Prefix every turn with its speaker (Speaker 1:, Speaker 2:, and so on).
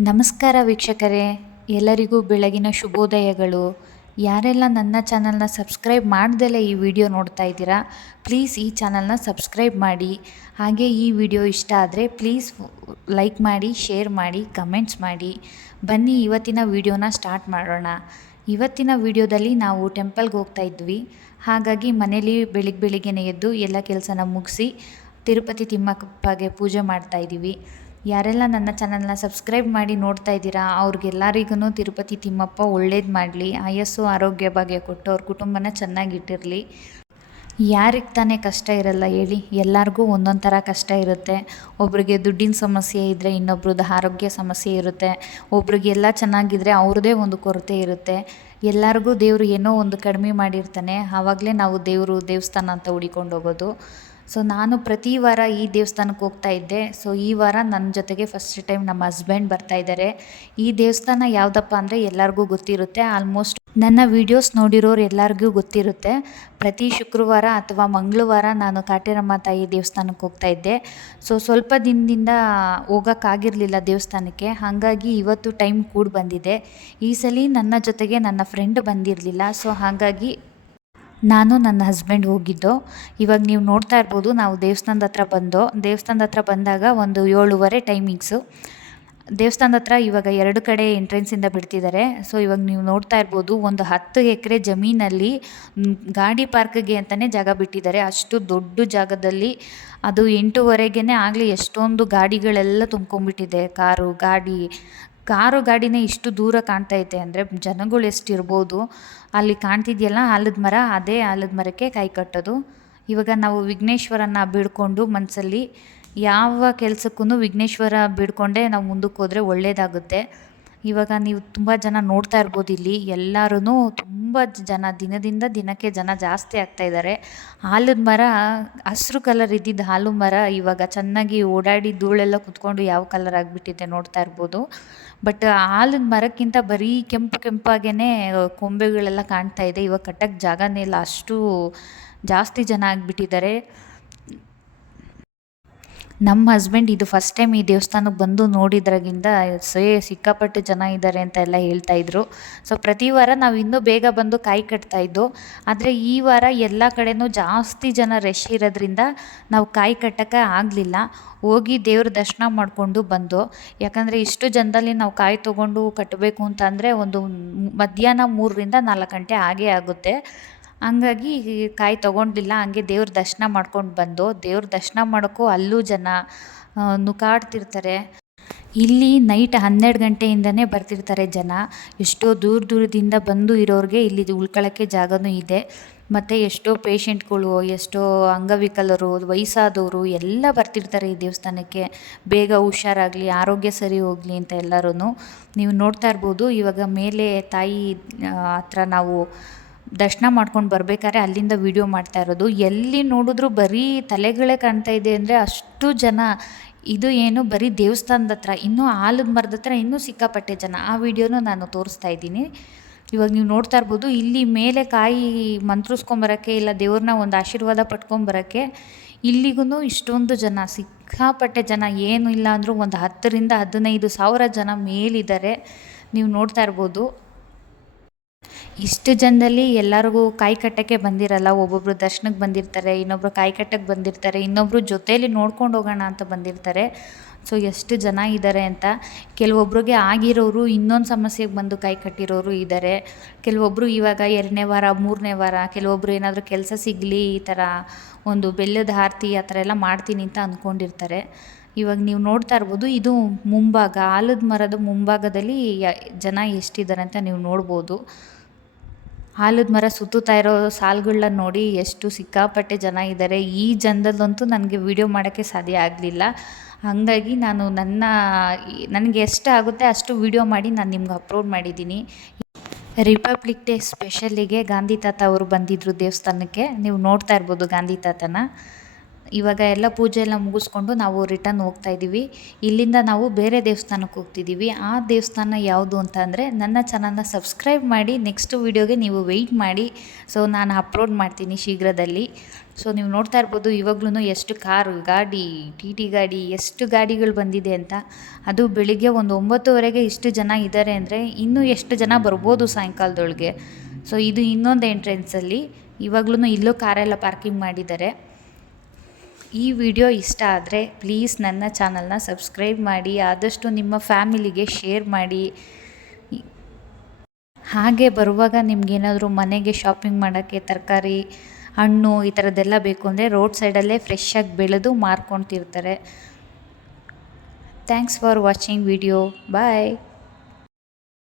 Speaker 1: ನಮಸ್ಕಾರ ವೀಕ್ಷಕರೇ, ಎಲ್ಲರಿಗೂ ಬೆಳಗಿನ ಶುಭೋದಯಗಳು. ಯಾರೆಲ್ಲ ನನ್ನ ಚಾನಲ್ನ ಸಬ್ಸ್ಕ್ರೈಬ್ ಮಾಡ್ದಲೇ ಈ ವಿಡಿಯೋ ನೋಡ್ತಾ ಇದ್ದೀರಾ, ಪ್ಲೀಸ್ ಈ ಚಾನಲ್ನ ಸಬ್ಸ್ಕ್ರೈಬ್ ಮಾಡಿ. ಹಾಗೆ ಈ ವಿಡಿಯೋ ಇಷ್ಟ ಆದರೆ ಪ್ಲೀಸ್ ಲೈಕ್ ಮಾಡಿ, ಶೇರ್ ಮಾಡಿ, ಕಮೆಂಟ್ಸ್ ಮಾಡಿ. ಬನ್ನಿ, ಇವತ್ತಿನ ವಿಡಿಯೋನ ಸ್ಟಾರ್ಟ್ ಮಾಡೋಣ. ಇವತ್ತಿನ ವಿಡಿಯೋದಲ್ಲಿ ನಾವು ಟೆಂಪಲ್ಗೆ ಹೋಗ್ತಾ ಇದ್ವಿ. ಹಾಗಾಗಿ ಮನೇಲಿ ಬೆಳಿಗ್ಗೆ ಬೆಳಿಗ್ಗೆನೇ ಎದ್ದು ಎಲ್ಲ ಕೆಲಸನ ಮುಗಿಸಿ ತಿರುಪತಿ ತಿಮ್ಮಪ್ಪಗೆ ಪೂಜೆ ಮಾಡ್ತಾ ಇದ್ದೀವಿ. ಯಾರೆಲ್ಲ ನನ್ನ ಚಾನಲ್ನ ಸಬ್ಸ್ಕ್ರೈಬ್ ಮಾಡಿ ನೋಡ್ತಾ ಇದ್ದೀರಾ ಅವ್ರಿಗೆಲ್ಲರಿಗೂ ತಿರುಪತಿ ತಿಮ್ಮಪ್ಪ ಒಳ್ಳೇದು ಮಾಡಲಿ, ಆಯಸ್ಸು ಆರೋಗ್ಯ ಭಾಗ್ಯ ಕೊಟ್ಟು ಅವ್ರ ಕುಟುಂಬನ ಚೆನ್ನಾಗಿಟ್ಟಿರಲಿ ಯಾರಿಗೆ ತಾನೇ ಕಷ್ಟ ಇರಲ್ಲ ಹೇಳಿ, ಎಲ್ಲರಿಗೂ ಒಂದೊಂದು ಥರ ಕಷ್ಟ ಇರುತ್ತೆ. ಒಬ್ರಿಗೆ ದುಡ್ಡಿನ ಸಮಸ್ಯೆ ಇದ್ದರೆ ಇನ್ನೊಬ್ರದ್ದು ಆರೋಗ್ಯ ಸಮಸ್ಯೆ ಇರುತ್ತೆ. ಒಬ್ರಿಗೆಲ್ಲ ಚೆನ್ನಾಗಿದ್ದರೆ ಅವ್ರದ್ದೇ ಒಂದು ಕೊರತೆ ಇರುತ್ತೆ. ಎಲ್ಲರಿಗೂ ದೇವರು ಏನೋ ಒಂದು ಕಡಿಮೆ ಮಾಡಿರ್ತಾನೆ ಆವಾಗಲೇ ನಾವು ದೇವರು ದೇವಸ್ಥಾನ ಅಂತ ಹುಡಿಕೊಂಡು ಹೋಗೋದು. ಸೊ ನಾನು ಪ್ರತಿ ವಾರ ಈ ದೇವಸ್ಥಾನಕ್ಕೆ ಹೋಗ್ತಾ ಇದ್ದೆ. ಸೊ ಈ ವಾರ ನನ್ನ ಜೊತೆಗೆ ಫಸ್ಟ್ ಟೈಮ್ ನಮ್ಮ ಹಸ್ಬೆಂಡ್ ಬರ್ತಾ ಇದ್ದಾರೆ. ಈ ದೇವಸ್ಥಾನ ಯಾವುದಪ್ಪ ಅಂದರೆ ಎಲ್ಲರಿಗೂ ಗೊತ್ತಿರುತ್ತೆ. ಆಲ್ಮೋಸ್ಟ್ ನನ್ನ ವೀಡಿಯೋಸ್ ನೋಡಿರೋರು ಎಲ್ಲರಿಗೂ ಗೊತ್ತಿರುತ್ತೆ. ಪ್ರತಿ ಶುಕ್ರವಾರ ಅಥವಾ ಮಂಗಳವಾರ ನಾನು ಕಾಟೇರಮ್ಮ ತಾಯಿ ದೇವಸ್ಥಾನಕ್ಕೆ ಹೋಗ್ತಾ ಇದ್ದೆ. ಸೊ ಸ್ವಲ್ಪ ದಿನದಿಂದ ಹೋಗೋಕ್ಕಾಗಿರಲಿಲ್ಲ ದೇವಸ್ಥಾನಕ್ಕೆ. ಹಾಗಾಗಿ ಇವತ್ತು ಟೈಮ್ ಕೂಡ ಬಂದಿದೆ. ಈ ಸಲ ನನ್ನ ಜೊತೆಗೆ ನನ್ನ ಫ್ರೆಂಡ್ ಬಂದಿರಲಿಲ್ಲ. ಸೊ ಹಾಗಾಗಿ ನಾನು ನನ್ನ ಹಸ್ಬೆಂಡ್ ಹೋಗಿದ್ದು. ಇವಾಗ ನೀವು ನೋಡ್ತಾ ಇರ್ಬೋದು, ನಾವು ದೇವಸ್ಥಾನದ ಹತ್ರ ಬಂದೋ, ದೇವಸ್ಥಾನದ ಹತ್ರ ಬಂದಾಗ ಒಂದು ಏಳುವರೆ ಟೈಮಿಂಗ್ಸು ದೇವಸ್ಥಾನದ ಹತ್ರ ಇವಾಗ ಎರಡು ಕಡೆ ಎಂಟ್ರೆನ್ಸಿಂದ ಬಿಡ್ತಿದ್ದಾರೆ ಸೊ ಇವಾಗ ನೀವು ನೋಡ್ತಾ ಇರ್ಬೋದು, ಒಂದು ಹತ್ತು ಎಕರೆ ಜಮೀನಲ್ಲಿ ಗಾಡಿ ಪಾರ್ಕ್ಗೆ ಅಂತಲೇ ಜಾಗ ಬಿಟ್ಟಿದ್ದಾರೆ ಅಷ್ಟು ದೊಡ್ಡ ಜಾಗದಲ್ಲಿ ಅದು ಎಂಟೂವರೆಗೇ ಆಗಲಿ, ಎಷ್ಟೊಂದು ಗಾಡಿಗಳೆಲ್ಲ ತುಂಬ್ಕೊಂಡ್ಬಿಟ್ಟಿದೆ. ಕಾರು, ಗಾಡಿ ಕಾರು ಗಾಡಿನೇ ಇಷ್ಟು ದೂರ ಕಾಣ್ತಾ ಇದೆ ಅಂದರೆ ಜನಗಳು ಎಷ್ಟಿರ್ಬೋದು. ಅಲ್ಲಿ ಕಾಣ್ತಿದೆಯಲ್ಲ ಆಲದ ಮರ, ಅದೇ ಆಲದ ಮರಕ್ಕೆ ಕೈ ಕಟ್ಟೋದು. ಇವಾಗ ನಾವು ವಿಘ್ನೇಶ್ವರನ ಬಿಡ್ಕೊಂಡು ಮನಸ್ಸಲ್ಲಿ ಯಾವ ಕೆಲಸಕ್ಕೂ ವಿಘ್ನೇಶ್ವರ ಬಿಡ್ಕೊಂಡೇ ನಾವು ಮುಂದಕ್ಕೆ ಹೋದರೆ ಒಳ್ಳೆಯದಾಗುತ್ತೆ ಇವಾಗ ನೀವು ತುಂಬ ಜನ ನೋಡ್ತಾ ಇರ್ಬೋದು ಇಲ್ಲಿ. ಎಲ್ಲರೂ ತುಂಬ ಜನ ದಿನದಿಂದ ದಿನಕ್ಕೆ ಜನ ಜಾಸ್ತಿ ಆಗ್ತಾ ಇದ್ದಾರೆ. ಆಲದ ಮರ, ಹಸಿರು ಕಲರ್ ಇದ್ದಿದ್ದ ಹಾಲು ಮರ ಇವಾಗ ಚೆನ್ನಾಗಿ ಓಡಾಡಿ ಧೂಳೆಲ್ಲ ಕುತ್ಕೊಂಡು ಯಾವ ಕಲರ್ ಆಗಿಬಿಟ್ಟಿದೆ ನೋಡ್ತಾ ಇರ್ಬೋದು. ಬಟ್ ಹಾಲಿನ ಮರಕ್ಕಿಂತ ಬರೀ ಕೆಂಪು ಕೆಂಪಾಗೇ ಕೊಂಬೆಗಳೆಲ್ಲ ಕಾಣ್ತಾ ಇದೆ. ಇವಾಗ ಕಟ್ಟಕ್ಕೆ ಜಾಗನೇ ಇಲ್ಲ. ಅಷ್ಟು ಜಾಸ್ತಿ ಜನ ಆಗಿಬಿಟ್ಟಿದ್ದಾರೆ. ನಮ್ಮ ಹಸ್ಬೆಂಡ್ ಇದು ಫಸ್ಟ್ ಟೈಮ್ ಈ ದೇವಸ್ಥಾನಕ್ಕೆ ಬಂದು ನೋಡಿದ್ರಾಗಿಂದ ಸೇ ಸಿಕ್ಕಾಪಟ್ಟೆ ಜನ ಇದ್ದಾರೆ ಅಂತ ಎಲ್ಲ ಹೇಳ್ತಾ ಇದ್ರು. ಸೊ ಪ್ರತಿ ವಾರ ನಾವು ಇನ್ನೂ ಬೇಗ ಬಂದು ಕಾಯಿ ಕಟ್ತಾ ಇದ್ದು, ಆದರೆ ಈ ವಾರ ಎಲ್ಲ ಕಡೆನೂ ಜಾಸ್ತಿ ಜನ ರಶ್ ಇರೋದ್ರಿಂದ ನಾವು ಕಾಯಿ ಕಟ್ಟೋಕ್ಕೆ ಆಗಲಿಲ್ಲ. ಹೋಗಿ ದೇವ್ರ ದರ್ಶನ ಮಾಡಿಕೊಂಡು ಬಂದು, ಯಾಕಂದರೆ ಇಷ್ಟು ಜನದಲ್ಲಿ ನಾವು ಕಾಯಿ ತೊಗೊಂಡು ಕಟ್ಟಬೇಕು ಅಂತ ಅಂದರೆ ಒಂದು ಮಧ್ಯಾಹ್ನ ಮೂರರಿಂದ ನಾಲ್ಕು ಗಂಟೆ ಆಗೇ ಆಗುತ್ತೆ. ಹಂಗಾಗಿ ಕಾಯಿ ತೊಗೊಂಡಿಲ್ಲ, ಹಂಗೆ ದೇವ್ರ ದರ್ಶನ ಮಾಡ್ಕೊಂಡು ಬಂದು, ದೇವ್ರ ದರ್ಶನ ಮಾಡೋಕ್ಕೂ ಅಲ್ಲೂ ಜನ ನುಕಾಡ್ತಿರ್ತಾರೆ. ಇಲ್ಲಿ ನೈಟ್ ಹನ್ನೆರಡು ಗಂಟೆಯಿಂದನೇ ಬರ್ತಿರ್ತಾರೆ ಜನ. ಎಷ್ಟೋ ದೂರ ದೂರದಿಂದ ಬಂದು ಇರೋರಿಗೆ ಇಲ್ಲಿ ಉಳ್ಕೊಳ್ಳೋಕ್ಕೆ ಜಾಗನೂ ಇದೆ. ಮತ್ತು ಎಷ್ಟೋ ಪೇಷಂಟ್ಗಳು, ಎಷ್ಟೋ ಅಂಗವಿಕಲರು, ವಯಸ್ಸಾದವರು ಎಲ್ಲ ಬರ್ತಿರ್ತಾರೆ ಈ ದೇವಸ್ಥಾನಕ್ಕೆ. ಬೇಗ ಹುಷಾರಾಗಲಿ, ಆರೋಗ್ಯ ಸರಿ ಹೋಗಲಿ ಅಂತ ಎಲ್ಲರೂ ನೀವು ನೋಡ್ತಾ ಇರ್ಬೋದು, ಇವಾಗ ಮೇಲೆ ತಾಯಿ ಹತ್ರ ನಾವು ದರ್ಶನ ಮಾಡ್ಕೊಂಡು ಬರ್ಬೇಕಾದ್ರೆ ಅಲ್ಲಿಂದ ವಿಡಿಯೋ ಮಾಡ್ತಾ ಇರೋದು. ಎಲ್ಲಿ ನೋಡಿದ್ರು ಬರೀ ತಲೆಗಳೇ ಕಾಣ್ತಾ ಇದೆ ಅಂದರೆ ಅಷ್ಟು ಜನ, ಇದು ಏನು ಬರೀ ದೇವಸ್ಥಾನದ ಹತ್ರ, ಇನ್ನೂ ಆಲದ ಮರದ ಹತ್ರ ಇನ್ನೂ ಸಿಕ್ಕಾಪಟ್ಟೆ ಜನ. ಆ ವಿಡಿಯೋನು ನಾನು ತೋರಿಸ್ತಾ ಇದ್ದೀನಿ. ಇವಾಗ ನೀವು ನೋಡ್ತಾ ಇರ್ಬೋದು, ಇಲ್ಲಿ ಮೇಲೆ ಕಾಯಿ ಮಂತ್ರಿಸ್ಕೊಂಬರೋಕ್ಕೆ ಇಲ್ಲ ದೇವ್ರನ್ನ ಒಂದು ಆಶೀರ್ವಾದ ಪಟ್ಕೊಂಬರೋಕ್ಕೆ ಇಲ್ಲಿಗೂ ಇಷ್ಟೊಂದು ಜನ, ಸಿಕ್ಕಾಪಟ್ಟೆ ಜನ, ಏನು ಇಲ್ಲ ಅಂದರೂ ಒಂದು ಹತ್ತರಿಂದ ಹದಿನೈದು ಸಾವಿರ ಜನ ಮೇಲಿದ್ದಾರೆ. ನೀವು ನೋಡ್ತಾ ಇರ್ಬೋದು. ಇಷ್ಟು ಜನದಲ್ಲಿ ಎಲ್ಲರಿಗೂ ಕಾಯಿ ಕಟ್ಟಕ್ಕೆ ಬಂದಿರಲ್ಲ. ಒಬ್ಬೊಬ್ರು ದರ್ಶನಕ್ಕೆ ಬಂದಿರ್ತಾರೆ, ಇನ್ನೊಬ್ರು ಕಾಯಿ ಕಟ್ಟಕ್ಕೆ ಬಂದಿರ್ತಾರೆ, ಇನ್ನೊಬ್ರು ಜೊತೇಲಿ ನೋಡ್ಕೊಂಡು ಹೋಗೋಣ ಅಂತ ಬಂದಿರ್ತಾರೆ. ಸೊ, ಎಷ್ಟು ಜನ ಇದ್ದಾರೆ ಅಂತ. ಕೆಲವೊಬ್ರಿಗೆ ಆಗಿರೋರು ಇನ್ನೊಂದು ಸಮಸ್ಯೆಗೆ ಬಂದು ಕೈ ಕಟ್ಟಿರೋರು ಇದ್ದಾರೆ ಕೆಲವೊಬ್ಬರು ಇವಾಗ ಎರಡನೇ ವಾರ, ಮೂರನೇ ವಾರ, ಕೆಲವೊಬ್ರು ಏನಾದರೂ ಕೆಲಸ ಸಿಗಲಿ ಈ ಥರ ಒಂದು ಬೆಲ್ಲದ ಆರತಿ ಆ ಥರ ಎಲ್ಲ ಮಾಡ್ತೀನಿ ಅಂತ ಅಂದ್ಕೊಂಡಿರ್ತಾರೆ ಇವಾಗ ನೀವು ನೋಡ್ತಾ ಇರ್ಬೋದು, ಇದು ಮುಂಭಾಗ, ಆಲದ ಮರದ ಮುಂಭಾಗದಲ್ಲಿ ಜನ ಎಷ್ಟಿದ್ದಾರೆ ಅಂತ ನೀವು ನೋಡ್ಬೋದು. ಆಲದ ಮರ ಸುತ್ತುತ್ತಾ ಇರೋ ಸಾಲುಗಳನ್ನ ನೋಡಿ ಎಷ್ಟು ಸಿಕ್ಕಾಪಟ್ಟೆ ಜನ ಇದ್ದಾರೆ ಈ ಜನದಲ್ಲಂತೂ ನನಗೆ ವಿಡಿಯೋ ಮಾಡೋಕ್ಕೆ ಸಾಧ್ಯ ಆಗಲಿಲ್ಲ. ಹಾಗಾಗಿ ನಾನು ನನ್ನ, ನನಗೆ ಎಷ್ಟು ಆಗುತ್ತೆ ಅಷ್ಟು ವಿಡಿಯೋ ಮಾಡಿ ನಾನು ನಿಮ್ಗೆ ಅಪ್ಲೋಡ್ ಮಾಡಿದ್ದೀನಿ. ರಿಪಬ್ಲಿಕ್ ಡೇ ಸ್ಪೆಷಲಿಗೆ ಗಾಂಧಿ ತಾತ ಅವರು ಬಂದಿದ್ದರು ದೇವಸ್ಥಾನಕ್ಕೆ. ನೀವು ನೋಡ್ತಾ ಇರ್ಬೋದು ಗಾಂಧಿ ತಾತನ. ಇವಾಗ ಎಲ್ಲ ಪೂಜೆ ಎಲ್ಲ ಮುಗಿಸ್ಕೊಂಡು ನಾವು ರಿಟರ್ನ್ ಹೋಗ್ತಾ ಇದ್ದೀವಿ. ಇಲ್ಲಿಂದ ನಾವು ಬೇರೆ ದೇವಸ್ಥಾನಕ್ಕೆ ಹೋಗ್ತಿದ್ದೀವಿ. ಆ ದೇವಸ್ಥಾನ ಯಾವುದು ಅಂತ ಅಂದರೆ ನನ್ನ ಚಾನಲ್ನ ಸಬ್ಸ್ಕ್ರೈಬ್ ಮಾಡಿ ನೆಕ್ಸ್ಟ್ ವೀಡಿಯೋಗೆ ನೀವು ವೆಯ್ಟ್ ಮಾಡಿ. ಸೊ ನಾನು ಅಪ್ಲೋಡ್ ಮಾಡ್ತೀನಿ ಶೀಘ್ರದಲ್ಲಿ. ಸೊ ನೀವು ನೋಡ್ತಾ ಇರ್ಬೋದು ಇವಾಗ್ಲೂ ಎಷ್ಟು ಕಾರು, ಗಾಡಿ ಟಿ ಟಿ ಗಾಡಿ, ಎಷ್ಟು ಗಾಡಿಗಳು ಬಂದಿದೆ ಅಂತ. ಅದು ಬೆಳಿಗ್ಗೆ ಒಂದು ಒಂಬತ್ತುವರೆಗೆ ಇಷ್ಟು ಜನ ಇದ್ದಾರೆ ಅಂದರೆ ಇನ್ನೂ ಎಷ್ಟು ಜನ ಬರ್ಬೋದು ಸಾಯಂಕಾಲದೊಳಗೆ. ಸೊ ಇದು ಇನ್ನೊಂದು ಎಂಟ್ರೆನ್ಸಲ್ಲಿ ಇವಾಗ್ಲೂ ಇಲ್ಲೂ ಕಾರೆಲ್ಲ ಪಾರ್ಕಿಂಗ್ ಮಾಡಿದ್ದಾರೆ. ಈ ವಿಡಿಯೋ ಇಷ್ಟ ಆದರೆ ಪ್ಲೀಸ್ ನನ್ನ ಚಾನಲ್ನ ಸಬ್ಸ್ಕ್ರೈಬ್ ಮಾಡಿ, ಆದಷ್ಟು ನಿಮ್ಮ ಫ್ಯಾಮಿಲಿಗೆ ಶೇರ್ ಮಾಡಿ. ಹಾಗೆ ಬರುವಾಗ ನಿಮಗೇನಾದರೂ ಮನೆಗೆ ಶಾಪಿಂಗ್ ಮಾಡೋಕ್ಕೆ ತರಕಾರಿ, ಹಣ್ಣು ಈ ಥರದ್ದೆಲ್ಲ ಬೇಕು ಅಂದರೆ ರೋಡ್ ಸೈಡಲ್ಲೇ ಫ್ರೆಶ್ಶಾಗಿ ಬೆಳೆದು ಮಾರ್ಕೊತಿರ್ತಾರೆ. Thanks for watching video bye